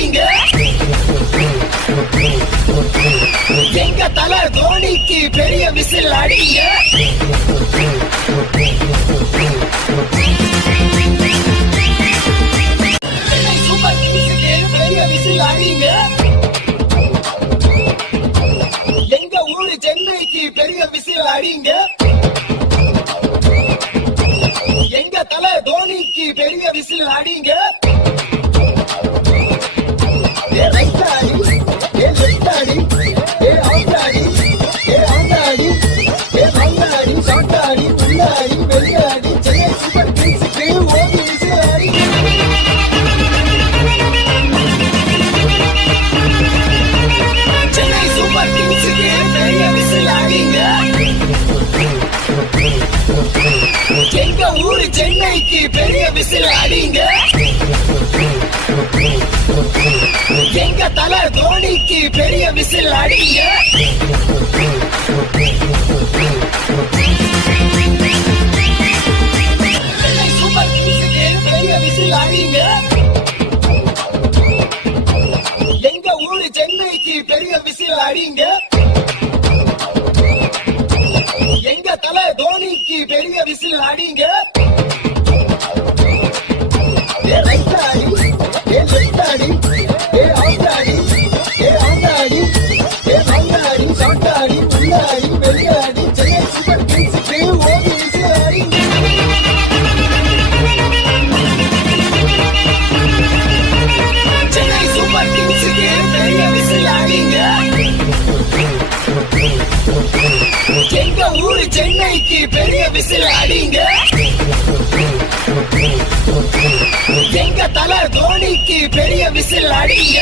அடிங்க. எங்க தல தோனிக்கு பெரிய விசில் அடிங்க. சென்னை சூப்பர் கிங்ஸுக்கு பெரிய விசில் அடிங்க. எங்க ஊரு சென்னைக்கு பெரிய விசில் அடிங்க. எங்க தல தோனிக்கு பெரிய விசில் அடிங்க. ரைட் அடி, லெஃப்ட் அடி, அவுட் அடி, அவுட் அடி, பந்து அடி, ஷாட் அடி, உள்ள அடி, வெளிய அடி. சென்னை சூப்பர் கிங்ஸுக்கு ஓடி விசில் அடிங்க. சென்னை சூப்பர் கிங்ஸுக்கு பெரிய விசில் அடிங்க. எங்க ஊரு சென்னைக்கு பெரிய விசில் அடிங்க. எங்க தல தோனிக்கு பெரிய விசில் அடிங்க. சென்னை சூப்பர் கிங்ஸுக்கு பெரிய விசில் அடிங்க. எங்க ஊரு சென்னைக்கு பெரிய விசில் அடிங்க. எங்க தல தோனிக்கு பெரிய விசில் அடிங்க. ரைட் அடி, லெஃப்ட் அடி, அவுட் அடி, அவுட் அடி, பந்து அடி, ஷாட் அடி, உள்ள அடி, வெளிய அடி. சென்னை சூப்பர் கிங்ஸுக்கு ஓடி விசில் அடிங்க. சென்னை சூப்பர் கிங்ஸுக்கு பெரிய விசில் அடிங்க. எங்க ஊரு சென்னைக்கு பெரிய விசில் அடிங்க. எங்க தல தோனிக்கு பெரிய விசில் அடிங்க.